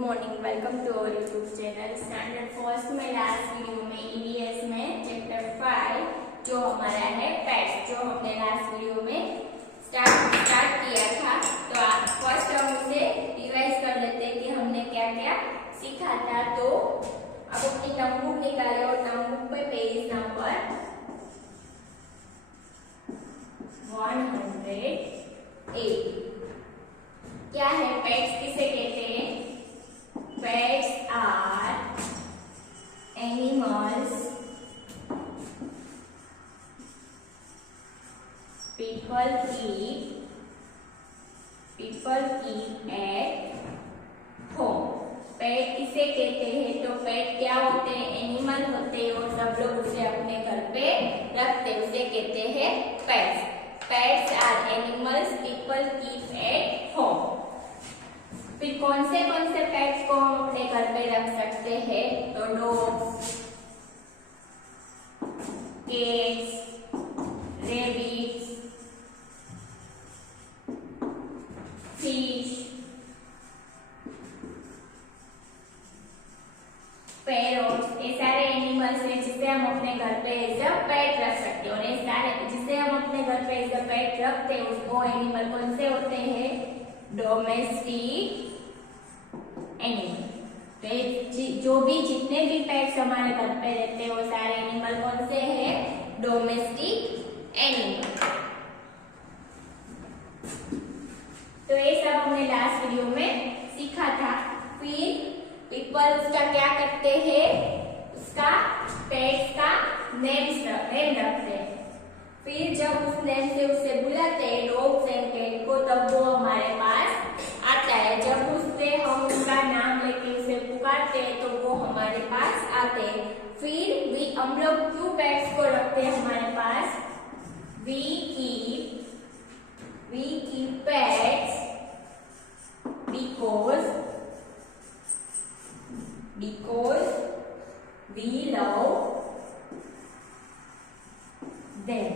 Morning, welcome to our YouTube channel. Standard first में last video में EVS में chapter 5 जो हमारा है पेट्स, जो हमने लास्ट वीडियो में स्टार्ट किया था, तो फर्स्ट हम उसे रिवाइज कर लेते हैं कि हमने क्या क्या सीखा था। तो अब अपनी नोटबुक निकाले और नोटबुक पे पेज नंबर 108 क्या है, पेट्स किसे कहते हैं? Pets are animals people keep at home। Pet किसे कहते हैं? तो पेट क्या होते हैं? एनिमल होते हैं और सब लोग उसे अपने घर पे रखते हैं, उसे कहते हैं pets. Pets are animals people keep at home. फिर कौन से पेट्स को हम अपने घर पे रख सकते हैं? तो dogs, cats, rabbits, fish, parrots, ये सारे एनिमल्स हैं जिसे हम अपने घर पे एज अ पेट रख सकते हैं। और ये सारे जिसे हम अपने घर पे एज अ पेट रखते हैं वो एनिमल कौन से होते हैं? Domestic animal. तो जितने भी पेट्स हमारे घर पे रहते हैं वो सारे एनिमल कौन से हैं? Domestic animal. तो ये सब हमने लास्ट वीडियो में सीखा था। फिर पीपल उसका क्या करते हैं? उसका पेट्स का नेम रखते हैं। फिर जब उस नेम से उसे बुलाते हैं डॉग्स एंड कैट को, तब वो हमारे पास आता है। जब उससे हम उसका नाम लेके उसे पुकारते हैं तो वो हमारे पास आते हैं। फिर भी हम लोग क्यों पेट्स को रखते हैं हमारे पास? We keep pets because we love them।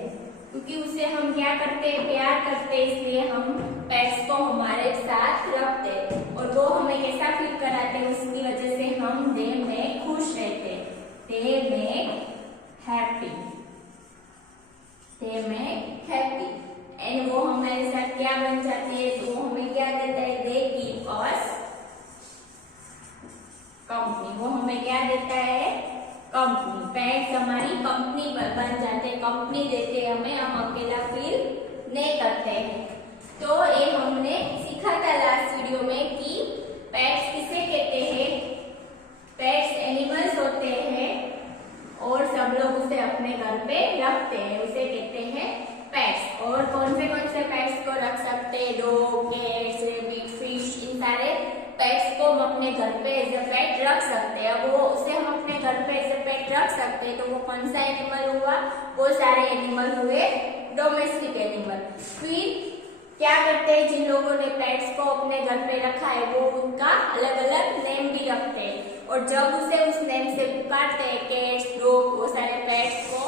क्योंकि उसे हम क्या करते हैं? प्यार करते हैं, इसलिए हम पेट्स को हमारे साथ रखते हैं। और वो हमें कैसा फील कराते हैं? उसकी वजह से हम दे में खुश रहते हैं। दे में हैप्पी एंड वो हमारे साथ क्या बन जाते हैं? तो वो हमें क्या देता है? They keep us company. वो हमें क्या देता है? कंपनी। पेट्स हमारी कंपनी बन जाते हैं, कंपनी देते हैं हमें, हम अकेला फील नहीं करते हैं। तो ये हमने सीखा था लास्ट वीडियो में कि पेट्स किसे कहते हैं? पेट्स एनिमल्स होते हैं और सब लोग उसे अपने घर पे रखते हैं, उसे कहते हैं पेट्स। और कौन से पेट्स को रख सकते हैं? डॉग, कैट्स, रैबिट, फिश, इन सारे पेट्स को हम अपने घर पे एज अ पेट रख सकते हैं। अब वो उसे हम अपने घर पे एज अ पेट रख सकते हैं तो वो कौन सा एनिमल हुआ? वो सारे एनिमल हुए डोमेस्टिक एनिमल। फिर क्या करते हैं? जिन लोगों ने पेट्स को अपने घर पे रखा है वो उनका अलग अलग नेम भी रखते हैं। और जब उसे उस नेम से पुकारते हैं, कैट्स, डॉग, वो सारे पेट्स को,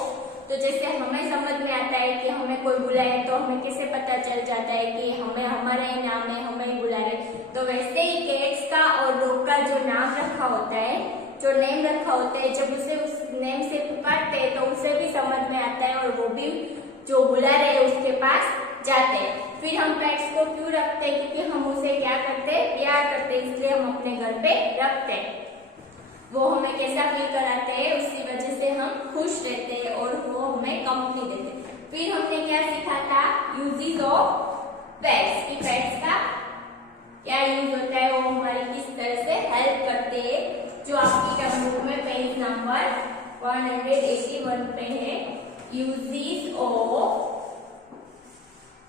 तो जैसे हमें समझ में आता है कि हमें कोई बुलाए तो हमें कैसे पता चल जाता है कि हमें हमारा ही नाम है, हमें ही बुला रहे। तो वैसे ही कैट्स का और डॉग का जो नाम रखा होता है, जो नेम रखा होता है, जब उसे उस नेम से पुकारते हैं तो उसे भी समझ में आता है और वो भी जो बुला रहे हैं उसके पास जाते हैं। फिर हम पेट्स को क्यों रखते हैं? क्योंकि हम उसे क्या करते हैं? प्यार करते हैं, इसलिए हम अपने घर पे रखते हैं। वो हमें कैसा फील कराते हैं? उसकी वजह से हम खुश रहते हैं और वो हमें कंपनी देते हैं। फिर हमने क्या सीखा था? यूजेस ऑफ पेट्स, कि पेट्स का क्या यूज होता है, वो हमारी किस तरह से हेल्प करते हैं, जो आपकी टेक्स्ट में पेज नंबर 181 पे है। यूजेस ऑफ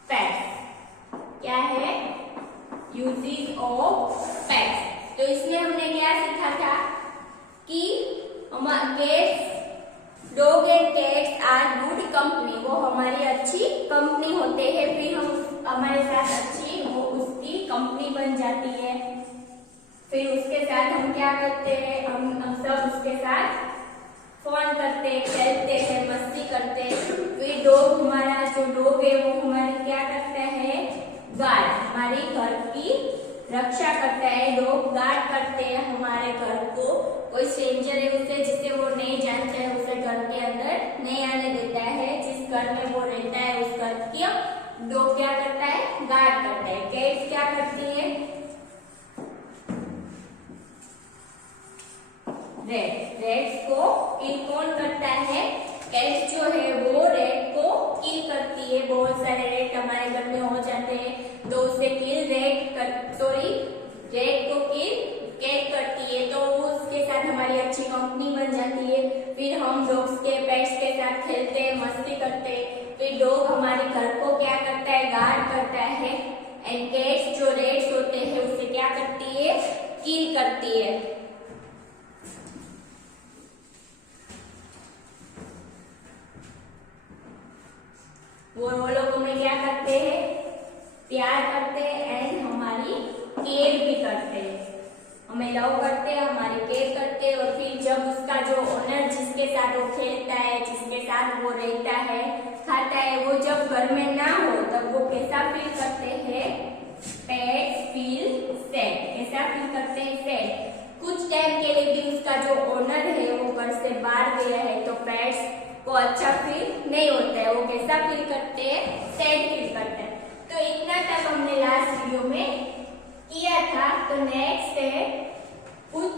पेट्स क्या है? Uses of pets. तो इसमें हमने क्या सीखा था कि dog and cats are good company, वो हमारी अच्छी कंपनी होते हैं। फिर हम हमारे साथ अच्छी वो उसकी कंपनी बन जाती है। फिर उसके साथ हम क्या करते हैं? हम सब उसके साथ फोन करते हैं, खेलते हैं, मस्ती करते हैं। फिर जो डॉग है वो हमारी क्या करता है? गार्ड, हमारी घर की रक्षा करता है, डॉग गार्ड करते हैं हमारे घर को। कोई स्ट्रेंजर है उसे, जिसे वो नहीं जानते हैं, उसे घर के अंदर नहीं आने देता है। जिस घर में वो रहता है उस घर की डॉग क्या करता है, गार्ड करता है। कैट्स क्या करती है, रेट्स को किल कौन करता है, कैट्स जो है वो रेट को किल करती है। बहुत सारे रेट हमारे घर में हो जाते हैं तो उससे किल रेट को किल कैट करती है, तो उसके साथ हमारी अच्छी कंपनी बन जाती है। फिर हम डॉग्स के पेट्स के साथ खेलते हैं, मस्ती करते हैं। फिर डॉग हमारे घर को क्या करता है, गार्ड करता है। एंड कैट्स जो रेट्स होते हैं उसे क्या करती है, किल करती है। वो लोग हमें क्या करते हैं, प्यार करते हैं एंड हमारी केयर भी करते हैं। हमें लव करते हैं, हमारी केयर करते हैं। और फिर जब उसका जो ओनर जिसके साथ वो खेलता है, जिसके साथ वो रहता है, खाता है, वो जब घर में ना हो तब वो कैसा फील करते हैं, पेट्स फील सैड। कैसा फील करते हैं, सैड। कुछ टाइम के लिए भी उसका जो ओनर है वो घर से बाहर गया है तो पेट्स को अच्छा फील नहीं होता है। वो कैसा फील करते हैं, सैड फील करते हैं। तो इतना तक हमने लास्ट वीडियो में किया था। तो नेक्स्ट है, कुछ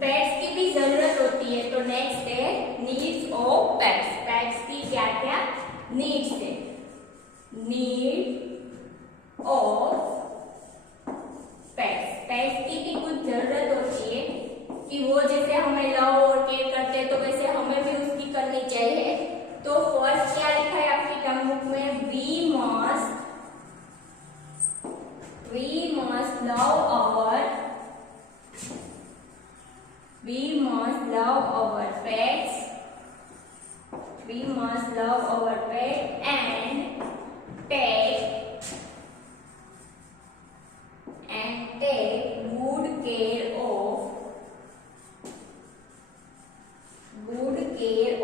पेट्स की भी जरूरत होती है। तो नेक्स्ट है नीड्स ऑफ पेट्स। पेट्स की क्या क्या नीड्स है, नीड ऑफ पेट्स। पेट्स की भी कुछ जरूरत होती है कि वो जैसे हमें लव और केयर करते हैं तो वैसे हमें भी उसकी करनी चाहिए। तो फर्स्ट क्या लिखा है आपकी टर्म बुक में, we must love our pets. We must love our pet and take good care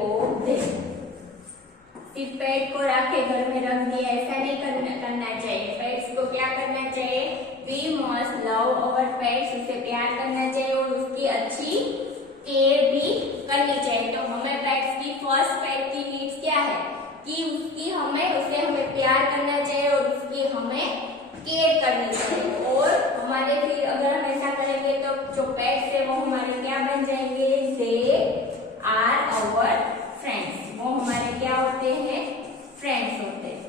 of them. सिर्फ पेट को रखे घर में रख दिया ऐसा नहीं करना चाहिए। पेट्स को क्या करना चाहिए, we must love our pets, उसे प्यार करना चाहिए और उसकी अच्छी केयर भी करनी चाहिए। तो हमें पेट्स की फर्स्ट पेट की नीड्स क्या है कि उसे हमें प्यार करना चाहिए और उसकी हमें केयर करनी चाहिए। और हमारे फिर अगर हम ऐसा करेंगे तो जो पेट्स है वो हमारे क्या बन जाएंगे, दे आर आवर फ्रेंड्स। वो हमारे क्या होते हैं, फ्रेंड्स होते हैं।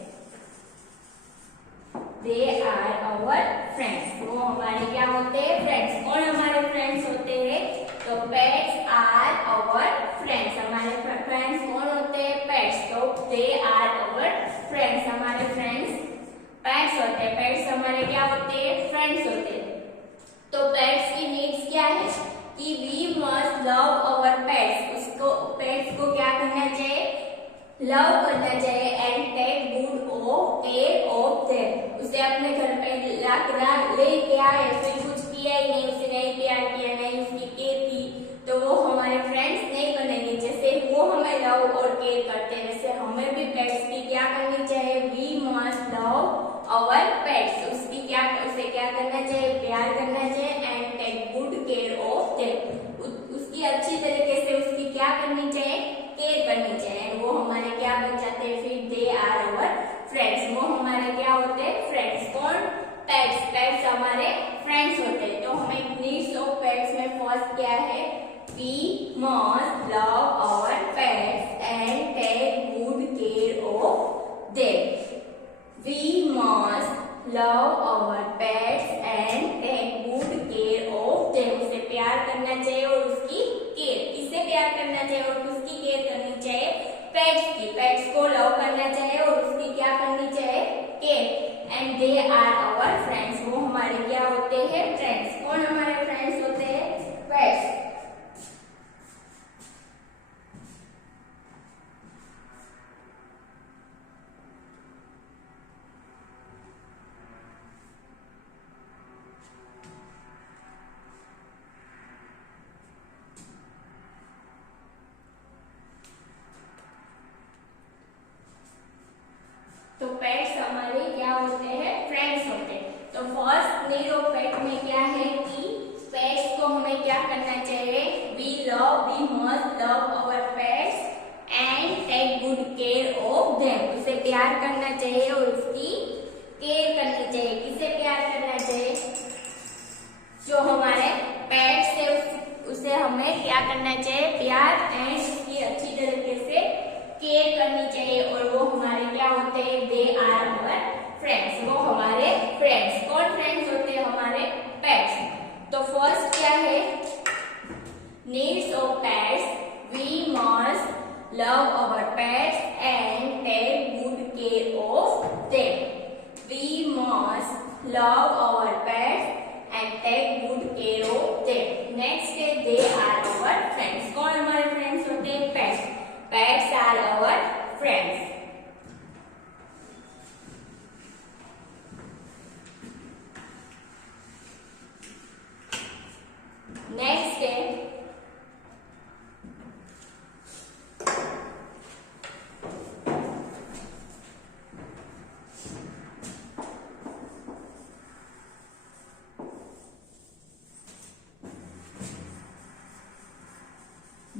दे आर आवर फ्रेंड्स, वो हमारे क्या होते हैं, फ्रेंड्स। कौन हमारे फ्रेंड्स होते हैं, तो पेट्स आर आवर फ्रेंड्स। हमारे फ्रेंड्स कौन होते हैं, पेट्स। तो दे आर आवर फ्रेंड्स, हमारे फ्रेंड्स पेट्स होते हैं। पेट्स हमारे क्या होते हैं, फ्रेंड्स होते हैं। तो पेट्स की नीड्स क्या है कि we must love our pets. उसको पेट्स को क्या करना चाहिए, लव करना चाहिए and take good care of them. उसे अपने घर पे ले क्या है, फिर कुछ किया ही नहीं, उसे नहीं प्यार किया, नहीं उसकी केयर की, तो वो हमारे फ्रेंड्स नहीं बनेंगे। जैसे वो हमें लव और केयर करते हैं वैसे हमें भी पेट्स की क्या करनी चाहिए, we must love our pets. उसे क्या करना चाहिए, प्यार करना चाहिए and take good care of them. उसकी अच्छी तरीके से उसकी क्या करनी चाहिए, केयर करनी चाहिए। वो हमारे क्या बन जाते हैं, फिर दे आर आवर फ्रेंड्स। वो हमारे क्या होते हैं, फ्रेंड्स। कौन, पेट्स। पेट्स हमारे फ्रेंड्स होते हैं। तो हमें नीड्स ऑफ पेट्स में फर्स्ट क्या है, we must love our pets and take good care of them. We must love our pets and take good care of them. उसे प्यार करना चाहिए और उसकी केयर, किससे प्यार करना चाहिए और उसकी केयर करनी चाहिए, पेट्स की। पेट्स को लव करना चाहिए और उसकी क्या करनी चाहिए, care. And they are our friends, वो हमारे क्या होते हैं, फ्रेंड्स। कौन हमारे फ्रेंड्स होते हैं, पेट्स। तो फर्स्ट नीड ऑफ पेट में क्या है कि पेट्स को हमें क्या करना चाहिए, we must love our pets and take good care of them. उसे प्यार करना चाहिए और उसकी केयर करनी चाहिए। किसे प्यार करना चाहिए, जो हमारे पेट्स है उसे हमें क्या करना चाहिए, प्यार एंड उसकी अच्छी तरीके से केयर करनी चाहिए। और वो हमारे क्या होते हैं, दे आर आवर फ्रेंड्स, वो हमारे फ्रेंड्स। कौन फ्रेंड्स होते हैं, हमारे पेट्स। तो फर्स्ट क्या है, needs of pets, we must love our pets and take good care of them. We must love our pets and take good care of them. Next है दे आर आवर फ्रेंड्स। कौन हमारे friends होते हैं, pets. Pets are our friends. Next है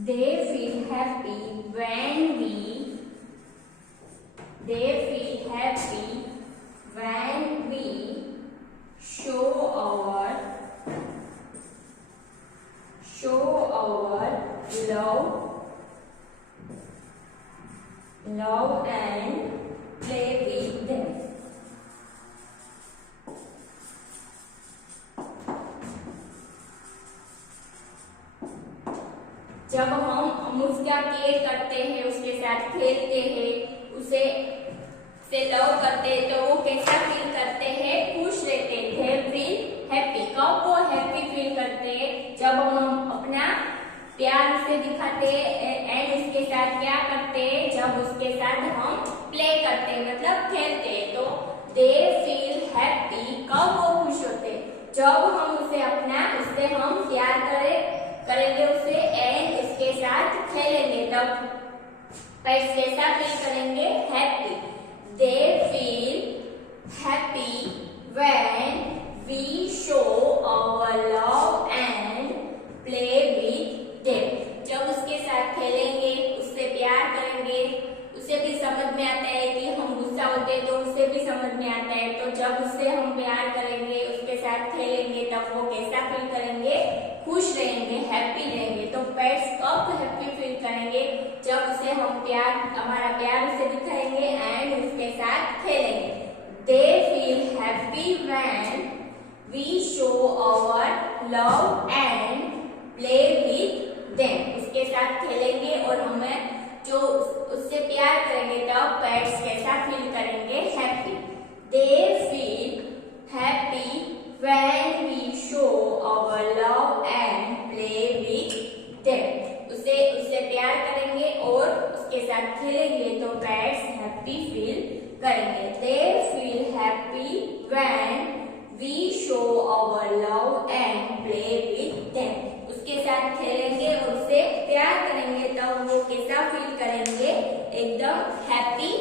they feel happy when we show our love and play with them। जब हम उसका care करते हैं, उसके साथ खेलते हैं, उसे लव करते हैं, तो वो कैसा फील करते हैं, खुश रहते हैं। दे फील हैप्पी। कब वो हैप्पी फील करते हैं, जब हम अपना प्यार उसे दिखाते हैं एंड उसके साथ क्या करते हैं, जब उसके साथ हम प्ले करते हैं, मतलब खेलते हैं। तो दे फील हैप्पी। कब वो खुश होते हैं, जब हम उससे हम प्यार करेंगे उसे एंड उसके साथ खेलेंगे, तब पेट्स कैसा फील करेंगे, happy. They feel happy when we show our love and play with them. जब उसके साथ खेलेंगे, उससे प्यार करेंगे, उसे भी समझ में आता है कि हम गुस्सा होते हैं तो उसे भी समझ में आता है। तो जब उससे हम प्यार करेंगे, उसके साथ खेलेंगे, तब वो कैसा फील करेंगे, खुश रहेंगे, हैप्पी रहेंगे। तो पेट्स कब हैप्पी फील करेंगे, जब उसे हम हमारा प्यार उसे दिखाएंगे एंड उसके साथ खेलेंगे। They feel happy when we show our love and play with them. उसके साथ खेलेंगे और हमें जो उससे प्यार करेंगे, तब पेट्स कैसा फील करेंगे, happy. They feel happy when we show our love and play with them. उससे प्यार करेंगे और उसके साथ खेलेंगे, तो पेट्स हैप्पी फील करेंगे। They feel happy when we show our love and play with them. उसके साथ खेलेंगे और उससे प्यार करेंगे, तब वो कैसा फील करेंगे, एकदम हैप्पी,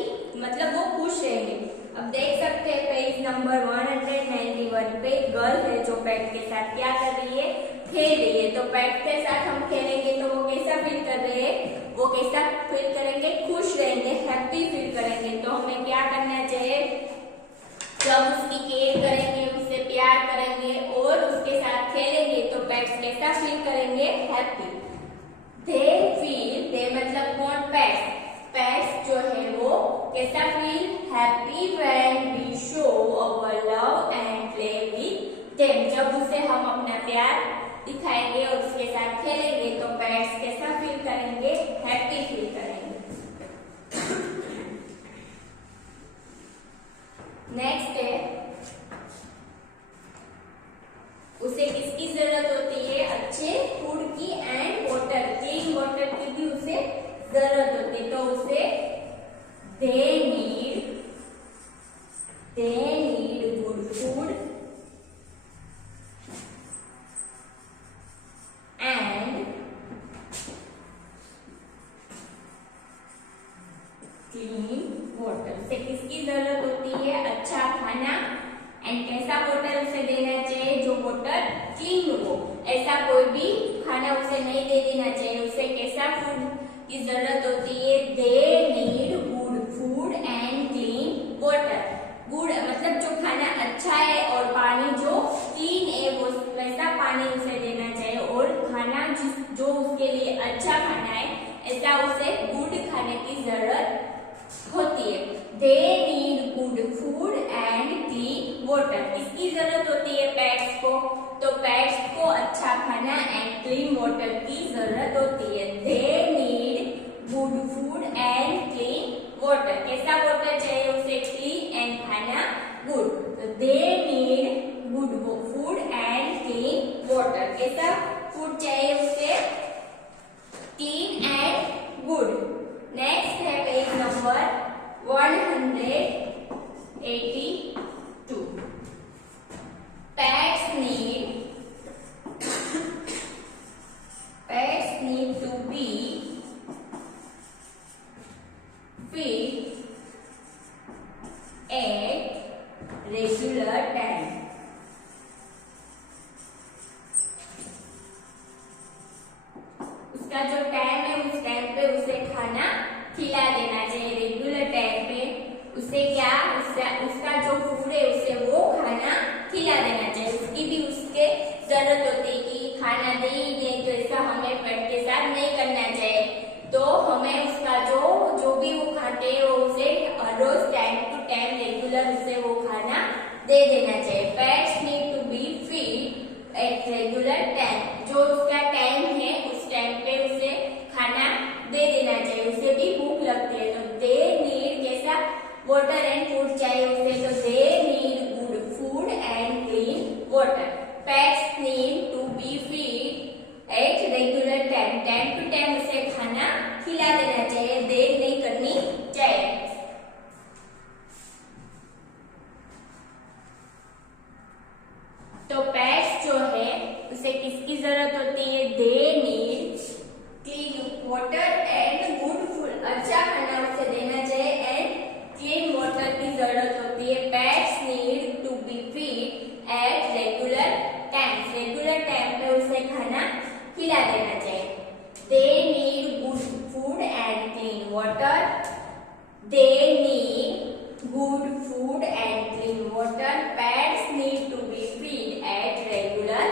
मतलब वो खुश रहेंगे। अब देख सकते हैं पेज नंबर 191 पे गर्ल है जो पेट के साथ क्या कर रही है, खेल रही है। तो पेट के साथ हम खेलेंगे तो वो कैसा फील कर रहे हैं, वो कैसा फील करेंगे, खुश रहेंगे, हैप्पी फील करेंगे। तो हमें क्या करना चाहिए, जब उसकी केयर करेंगे, उससे प्यार करेंगे और उसके साथ खेलेंगे, तो पेट्स कैसा फील करेंगे, हैप्पी। दे मतलब कौन, पेट्स। पेट्स जो है वो कैसा feel, happy when we show our love and play with them. जब उसे हम अपना प्यार दिखाएंगे और उसके साथ खेलेंगे, तो पेट्स कैसा फील करेंगे, हैप्पी फील करेंगे। नेक्स्ट है, उसे किसकी जरूरत होती है, अच्छे फूड की एंड वाटर, क्लीन वाटर की भी उसे जरूरत होती है। तो उसे दे need good food and clean water. उसे किसकी जरूरत होती है, अच्छा खाना एंड कैसा वाटर उसे देना चाहिए, जो वाटर क्लीन हो। ऐसा कोई भी खाना उसे नहीं दे देना चाहिए। उसे कैसा फूड की जरूरत होती है, they need good food and clean water. Good मतलब जो खाना अच्छा है और पानी जो क्लीन है वो वैसा पानी उसे देना चाहिए। और खाना जो उसके लिए अच्छा खाना है ऐसा उसे गुड खाने की जरूरत होती है। They need good food and clean water. किसकी जरूरत होती है, पेट्स को। तो पेट्स को अच्छा खाना एंड क्लीन वाटर की जरूरत होती है। They need good food and clean water. कैसा वाटर चाहिए उसे, क्लीन एंड खाना गुड। तो they need good food and clean water. कैसा फूड चाहिए उसे, क्लीन एंड गुड। नेक्स्ट है page number 182। Pets need to be fed at regular time. उसका जो टाइम है उस टाइम पे उसे खाना खिला देना चाहिए। रेगुलर टाइम पे उसे क्या उसका जो फूड है उसे वो खाना खिला देना चाहिए। उसकी भी उसके जरूरत होती है कि खाना दे ही दे, तो ऐसा हमें पेट के साथ नहीं करना चाहिए। तो हमें उसका जो भी वो खाते हैं वो उसे हर रोज टाइम टू टाइम रेगुलर उसे वो खाना दे देना चाहिए। Pets need to be feed at regular time. जो उसका टाइम है उस टाइम पे उसे खाना दे देना चाहिए। उसे भी भूख लगती है तो दे नीड कैसा वाटर एंड फूड चाहिए उसे, तो they need good food and clean water. Pets need to be feed at regular time. Time to time उसे खाना खिला देना चाहिए, देर नहीं करनी चाहिए। तो पेट्स जो है उसे किसकी जरूरत होती है, they need clean water and good food. अच्छा खाना उसे देना चाहिए एंड क्लीन वाटर की जरूरत होती है। Pets need to be feed at regular time. Regular time पे उसे खाना खिला देना चाहिए। They need good food and clean water. They need good food and clean water. Pets need to be feed at regular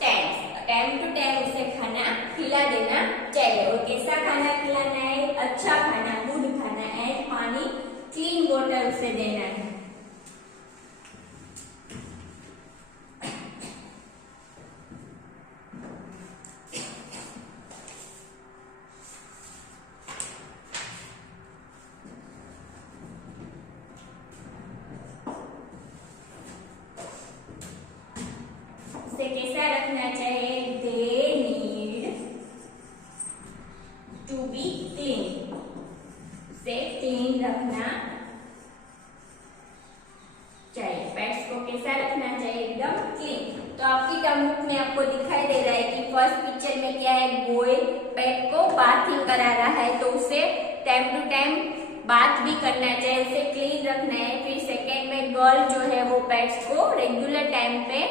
time. Time to time उसे खाना खिला देना चाहिए। और कैसा खाना खिलाना है, अच्छा खाना, गुड खाना एंड पानी क्लीन वाटर उसे देना है। उसे कैसा रखना चाहिए, they need to be clean. उसे क्लीन रखना चाहिए। पेट्स को कैसा रखना चाहिए, एकदम क्लीन। तो आपकी टर्म बुक में आपको दिखाई दे रहा है कि फर्स्ट पिक्चर में क्या है, बॉय पेट को बाथिंग करा रहा है, तो उसे टाइम टू टाइम बाथ भी करना चाहिए, उसे क्लीन रखना है। फिर सेकेंड में गर्ल जो है वो पेट्स को रेगुलर टाइम पे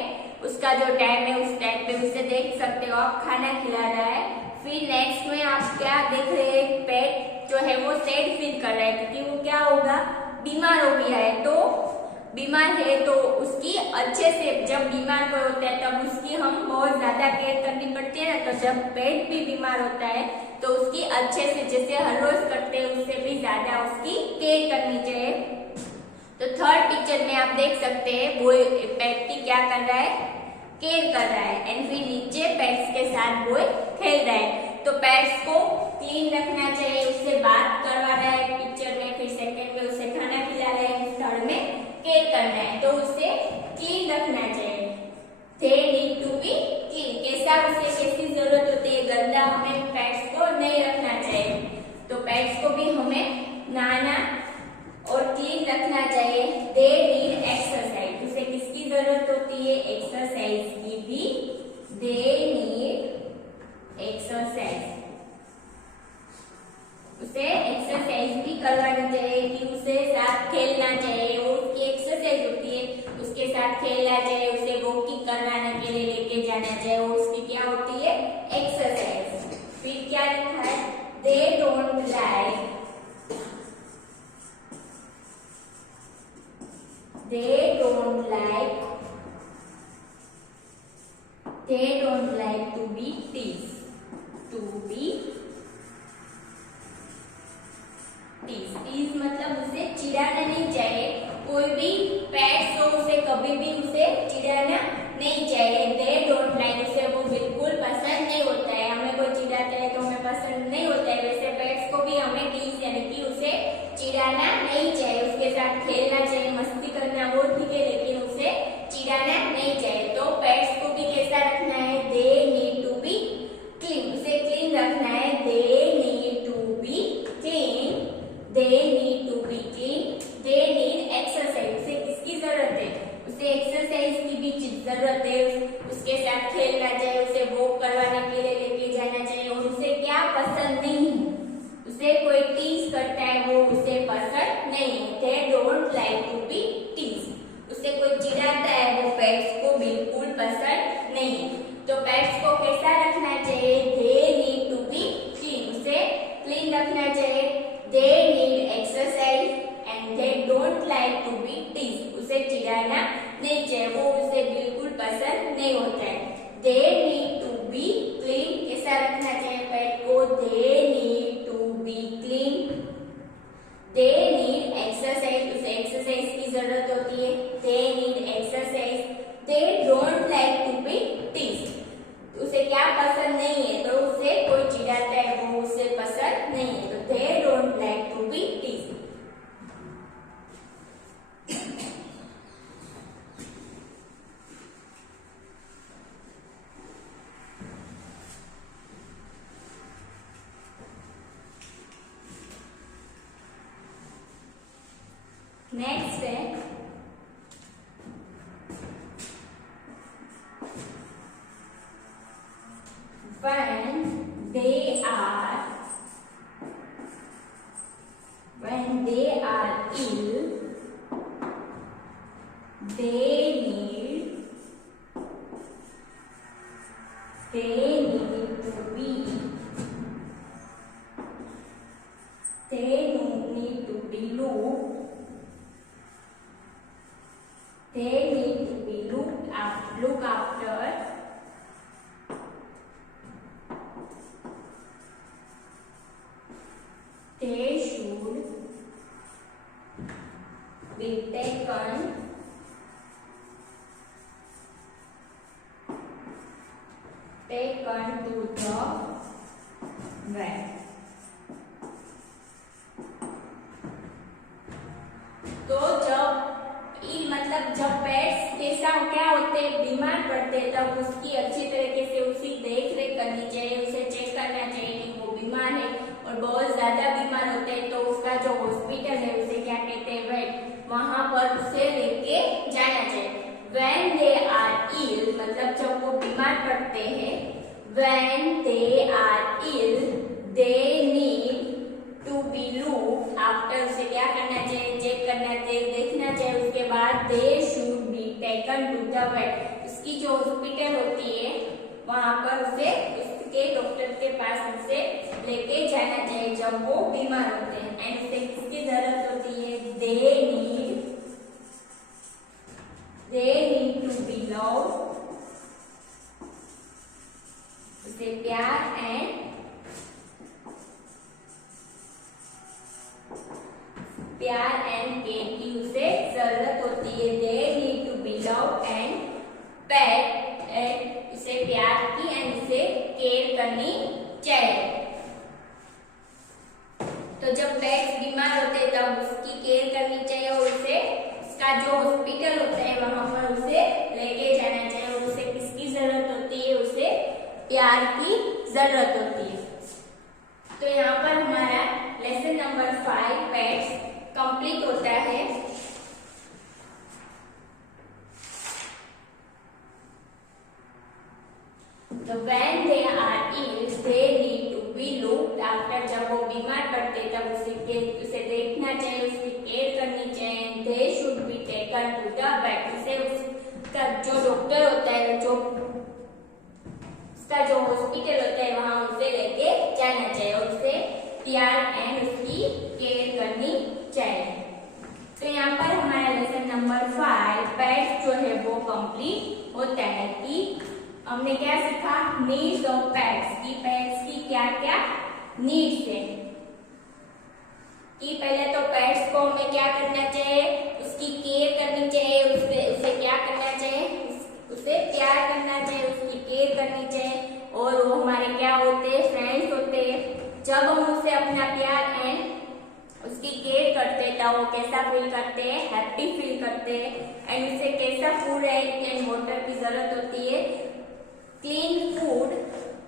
उसका जो टाइम है उस टाइम पे उसे देख सकते हो आप खाना खिला रहा है। फिर नेक्स्ट में आप क्या देख रहे हैं, पेट जो है वो सैड फील कर रहा है क्योंकि वो क्या होगा, बीमार हो गया है। तो बीमार है तो उसकी अच्छे से, जब बीमार कोई होता है तब उसकी हम बहुत ज्यादा केयर करनी पड़ती है ना, तो जब पेट भी बीमार होता है तो उसकी अच्छे से, जैसे हर रोज करते हैं उससे भी ज्यादा उसकी केयर करनी चाहिए। तो थर्ड पिक्चर में आप देख सकते हैं वो पेट की क्या कर रहा है, केयर कर रहा है। एंड फिर नीचे पेट्स के साथ वो खेल रहा है। तो पेट्स को क्लीन रखना चाहिए, उससे बात करवा रहा है पिक्चर में, फिर सेकंड में उसे खाना खिला रहा है, थर्ड में केयर करना है, तो उसे क्लीन रखना चाहिए। They need to be clean. कैसा उसे कैसी जरूरत होती है, गंदा हमें पेट्स को नहीं रखना चाहिए। तो पेट्स को भी हमें नहाना और क्लीन रखना चाहिए। They need exercise. उसे किसकी जरूरत होती है, एक्सरसाइज की भी। दे नीड एक्सरसाइज। उसे एक्सरसाइज भी करवानी चाहिए कि उसे साथ खेलना चाहिए, वो उसकी एक्सरसाइज होती है, उसके साथ they don't like to be teased. Tease मतलब उसे चिढ़ाना नहीं चाहिए, कोई भी पेट्स हो उसे कभी भी उसे चिढ़ाना नहीं चाहिए। दे डोंट लाइक, उसे वो बिल्कुल पसंद नहीं होता है। हमें कोई चिढ़ाता है तो हमें पसंद नहीं होता है, वैसे पेट्स को भी हमें टीज यानी कि उसे चिढ़ाना नहीं चाहिए, उसके साथ खेलना चाहिए, मस्ती करना वो ठीक है, लेकिन उसे चिढ़ाना नहीं चाहिए। तो पेट्स को भी कैसा रखना है, they need to be clean, उसे क्लीन रखना है। They need to be clean, they need to be clean, they need exercise, उसे किसकी जरूरत है, उसे एक्सरसाइज की भी जरूरत है, उसके साथ खेलना चाहिए, उसे वॉक करवाने के लिए लेके जाना चाहिए। और उसे क्या पसंद नहीं है, उसे कोई टीज करता है वो उसे पसंद नहीं है। They don't like to be tease, उसे कोई चिढ़ाता है वो पेट्स को बिल्कुल पसंद नहीं है। तो पेट्स को कैसा रखना चाहिए, they need to be clean, उसे क्लीन रखना चाहिए। They need exercise and they don't like to be tease, उसे चिढ़ाना नहीं चाहिए, वो उसे बिल्कुल पसंद नहीं होता है। They need to be clean, कैसा रखना चाहिए पेट को, they need to be clean, they need exercise, उसे एक्सरसाइज की जरूरत होती है। They need exercise, they don't like to be tease, उसे क्या पसंद नहीं है, तो उसे कोई चिढ़ाता है वो उसे पसंद नहीं है। तो they don't like to be tease. Next है when they are ill, they need to be look after. They should be taken to the vet. तो जब पेट्स कैसा क्या होते हैं, बीमार पड़ते हैं, तब उसकी अच्छी तरीके से उसकी देख रेख करनी चाहिए, उसे चेक करना चाहिए कि वो बीमार है। और बहुत ज्यादा बीमार होते हैं तो उसका जो हॉस्पिटल है उसे क्या कहते हैं, वेट, वहां पर उसे लेके जाना चाहिए। When they are ill मतलब जब वो बीमार पड़ते हैं, when they are ill they need to be looked after, उसे क्या करना चाहिए, चेक करना चाहिए, देखना चाहिए। उसके बाद they should be taken to the vet, उसकी जो हॉस्पिटल होती है वहां पर उसे उसके डॉक्टर के पास उसे लेके जाना चाहिए जब वो बीमार होते हैं। एंड उसे किसकी जरूरत होती है, they need to be loved, उसे प्यार एंड केयर की उसे जरूरत होती है। they need to be loved and pet, उसे प्यार की एंड उसे केयर करनी चाहिए। तो जब पेट्स बीमार होते हैं तब उसकी केयर करनी चाहिए और उसे उसका जो हॉस्पिटल होता है वहां पर उसे लेके जाना चाहिए। और उसे किसकी जरूरत होती है, उसे प्यार की जरूरत होती है। तो यहाँ पर हमारा लेसन नंबर 5 पेट्स कंप्लीट होता है। तो when they are ill they need to be looked after, जब वो बीमार पड़ते तब उसे देखना चाहिए, उसकी केयर करनी चाहिए। they should be taken to the vet, उसे उसका जो डॉक्टर होता है, जो उसका जो हॉस्पिटल होता है वहां उसे लेके जाना चाहिए और उसे प्यार एंड उसकी केयर करनी चाहिए। तो यहाँ पर हमारा लेसन नंबर 5 होता है कि हमने क्या सीखा, नीड्स ऑफ पेट्स की क्या क्या नीड्स है। कि पहले तो पेट्स को हमें क्या करना चाहिए, उसकी केयर करनी चाहिए, उसे क्या करना चाहिए, उसे प्यार करना चाहिए, उसकी केयर करनी चाहिए। और वो हमारे क्या होते हैं, फ्रेंड्स होते हैं। जब हम उसे अपना प्यार एंड उसकी केयर करते हैं तब वो कैसा फील करते हैं, हैप्पी फील करते हैं। एंड उसे कैसा फूड एंड वाटर की जरूरत होती है, clean food,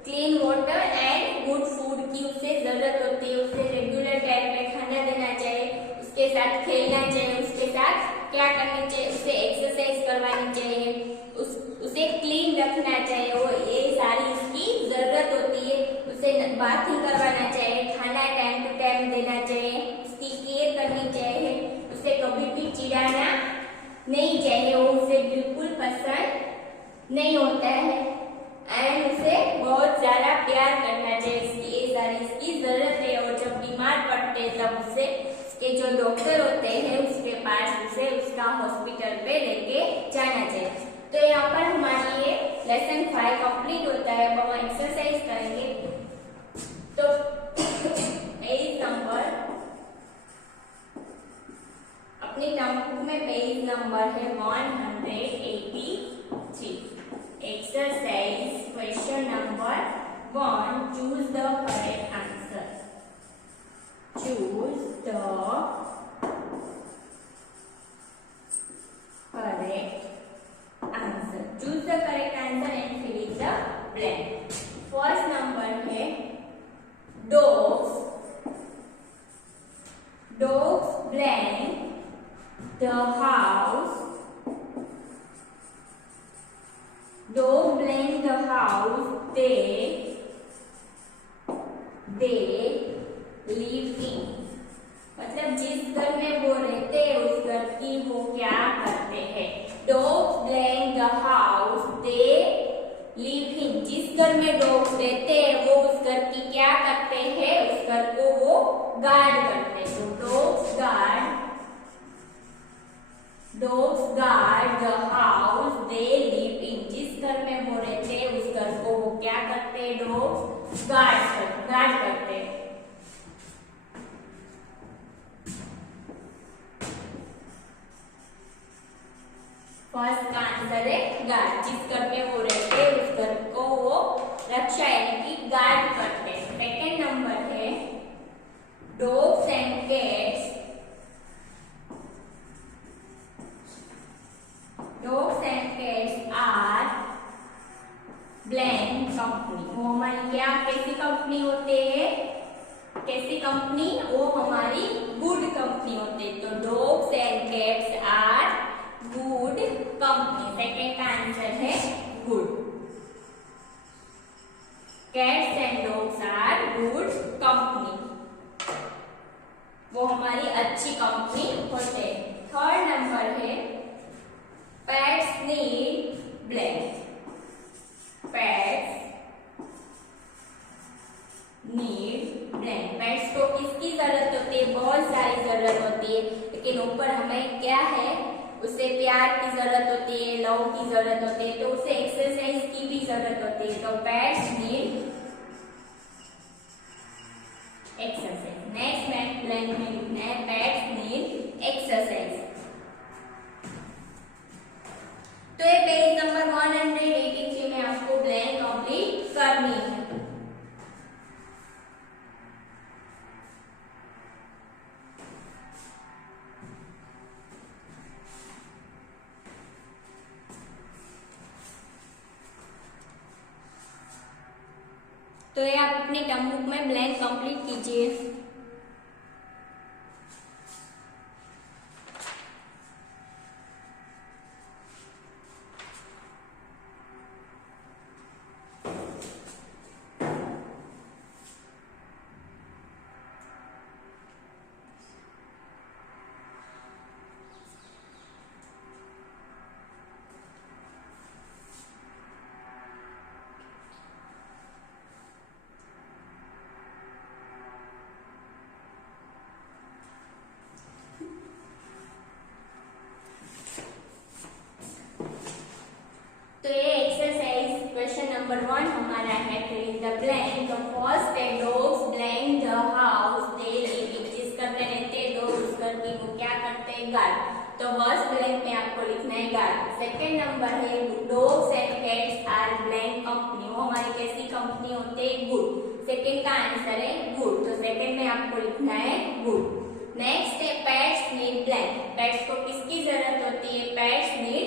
clean water and good food की उसे जरूरत होती है। उसे रेगुलर टाइम पे खाना देना चाहिए, उसके साथ खेलना चाहिए, उसके साथ क्या करनी चाहिए, उसे एक्सरसाइज करवानी चाहिए, उसे क्लीन रखना चाहिए। वो ये सारी उसकी जरूरत होती है। उसे बाथिंग करवाना चाहिए, खाना टाइम टू टाइम देना चाहिए, उसकी केयर करनी चाहिए, उसे कभी भी चिढ़ाना नहीं चाहिए, वो उसे बिल्कुल पसंद नहीं होता है। एंड उसे बहुत ज्यादा प्यार करना चाहिए, ये सारी इसकी जरूरत है। और जब बीमार पड़ते हैं तब उसे उसके जो डॉक्टर होते हैं उसके पास उसे उसका हॉस्पिटल पे लेके जाना चाहिए। तो यहाँ पर हमारी ये लेसन 5 कंप्लीट होता है। अब हम एक्सरसाइज करेंगे। तो पेज नंबर, अपनी नोटबुक में पेज नंबर है 183। Exercise question number 1, choose the correct answer. Choose the correct answer. Choose the correct answer and fill in the blank. First number है dogs, dogs blank the house, dog blank the house they live in। मतलब जिस घर में वो रहते हैं उस घर की वो क्या करते हैं। dogs blank the house they live in। जिस घर में डॉग्स रहते हैं वो उस घर की क्या करते हैं, उस घर को वो गार्ड करते हैं। तो dogs guard the house they live इन। जिस घर में वो रहते हैं उस घर को वो क्या करते हैं, डॉग्स गार्ड करते हैं। फर्स्ट का आंसर है गार्ड। जिस घर में वो रहते हैं उस घर को वो रक्षा यानी कि गार्ड करते हैं। सेकेंड नंबर है dogs and cats, dogs and cats are blank company. वो हमारी क्या कैसी कंपनी होते हैं, कैसी कंपनी, वो हमारी गुड कंपनी होते हैं। तो dogs and cats are good company. Second का आंसर है good. Cats and dogs are good company, वो हमारी अच्छी कंपनी होते हैं। थर्ड नंबर है pets need blank, pets need blank. Pets को किसकी जरूरत होती है, बहुत सारी जरूरत होती है, लेकिन ऊपर हमें क्या है, उसे प्यार की जरूरत होती है, लव की जरूरत होती है, तो उसे एक्सरसाइज की भी जरूरत होती है। तो पेट्स नीड एक्सरसाइज। नेक्स्ट में ब्लैंक में लिखना है पेट्स नीड एक्सरसाइज। तो ये पेज नंबर 183 में आपको ब्लैंक कंप्लीट करनी है। तो ये आप अपनी टर्म बुक में ब्लैंक कंप्लीट कीजिए। नंबर 1 हमारा है फिल इन द ब्लैंक। तो फर्स्ट है dogs blank the house they live इन। जिस घर में रहते हैं लोग उस घर की वो क्या करते हैं? गार्ड। तो फर्स्ट ब्लैंक में आपको लिखना है गार्ड। सेकंड नंबर है dogs and cats are blank company. वो हमारी कैसी कंपनी होते हैं? गुड। सेकंड का आंसर है गुड। तो सेकंड में आपको लिखना है गुड। नेक्स्ट है पेट्स नीड ब्लैंक। पेट्स को किसकी जरूरत होती है? Pets need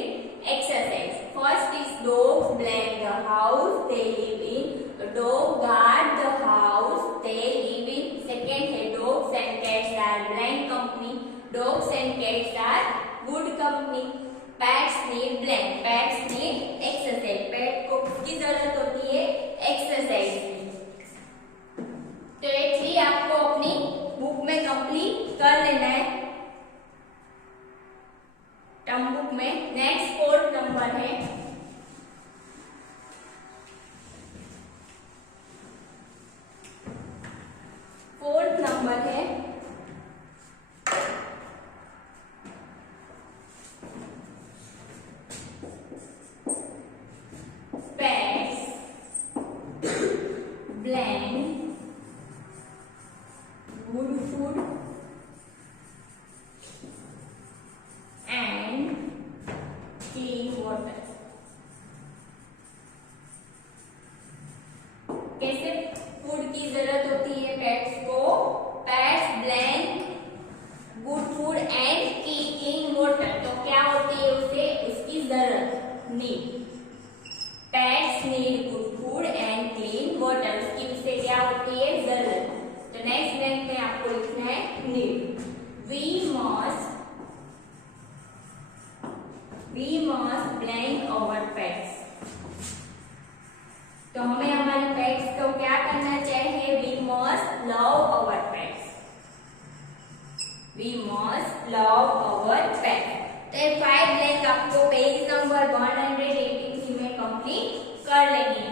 exercise. First is dogs blank the house they live in. तो dog guard the house they live in. Second है dogs and cats are blank company. Dogs and cats are good company. Pets need blank. Pets need exercise. Pet को किसकी जरूरत होती है? Exercise की। तो ये थ्री आपको अपनी बुक में कंप्लीट कर लेना है टर्म बुक में। नेक्स्ट फोर्थ नंबर है pets blank good food and clean water. कैसे फूड की जरूरत होती है पेट्स को? Pets blank good food and clean water. तो क्या होती है उसे? उसकी जरूरत need. Pets need good food and clean water. उसकी उसे क्या होती है? जरूरत। तो नेक्स्ट ब्लैंक में आपको लिखना है need. We must blank our pets. तो हमें हमारे पेट्स को क्या करना चाहिए? We must love our pets. We must love our pets. तो 5 ब्लैंक आपको पेज नंबर 183 में कंप्लीट कर लेनी है।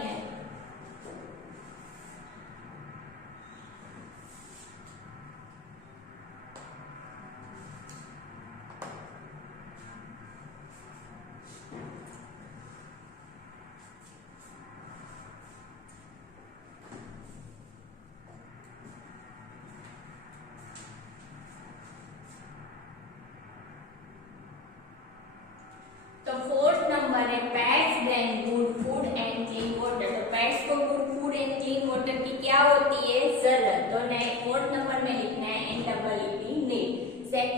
तो फोर्थ नंबर है pets blank good food and clean water. तो पेट्स को good food and clean water की क्या होती है? जरूरत। तो फोर्थ नंबर में लिखना है NEED नीड।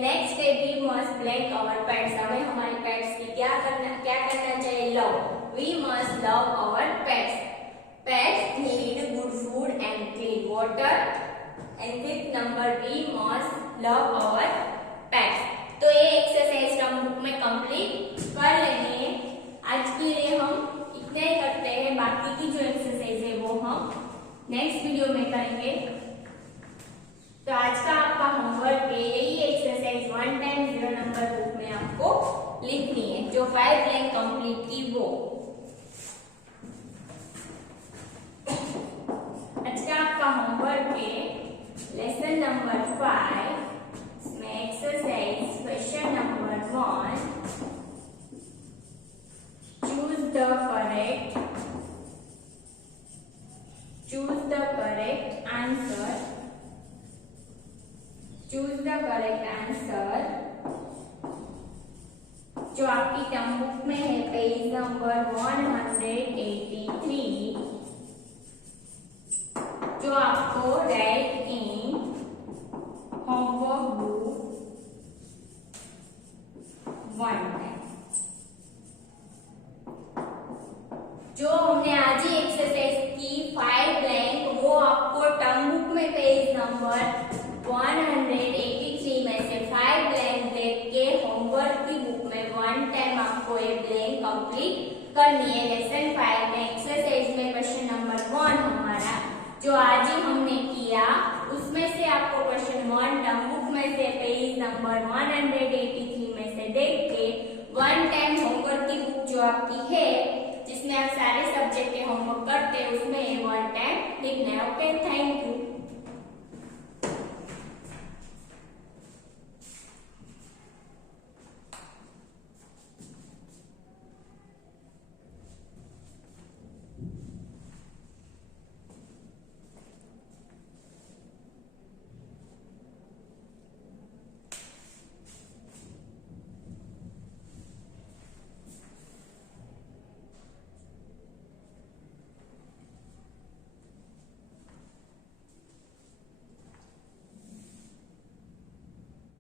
नेक्स्ट है we must blank our pets. हमें हमारे पेट्स की क्या करना चाहिए? Love. We must love our pets. Pets need good food and clean water. And fifth number we must love our pets. तो ये एक्सरसाइज टर्म बुक में कंप्लीट कर लेनी है। आज के लिए हम इतना ही करते हैं। बाकी की जो एक्सरसाइज है वो हम नेक्स्ट वीडियो में करेंगे। तो आज का आपका होमवर्क है यही एक्सरसाइज 1 टाइम 0 नंबर बुक में आपको लिखनी है। जो 5 ब्लैंक कंप्लीट की वो आज का आपका होमवर्क है लेसन नंबर 5 में exercise question number 1 choose the correct answer जो आपकी टर्म बुक में है पेज नंबर 183 जो आपको राइट इन होमवर्क बुक 1 है। जो हमने आज ही एक्सरसाइज की 5 ब्लैंक वो आपको टर्म बुक में पेज नंबर 183 में से 5 ब्लैंक देख के होमवर्क की बुक में 1 टाइम आपको ये ब्लैंक कंप्लीट करनी है। लेसन 5 में एक्सरसाइज में क्वेश्चन नंबर 1 हमारा जो आज ही हमने किया उसमें से आपको क्वेश्चन 1 टर्म बुक में से पेज नंबर 183 में से देख के 1 टाइम होमवर्क की बुक जो आपकी है जिसमें आप सारे सब्जेक्ट के होमवर्क करते हैं उसमें 1 टाइम लिखना है। Okay, thank you.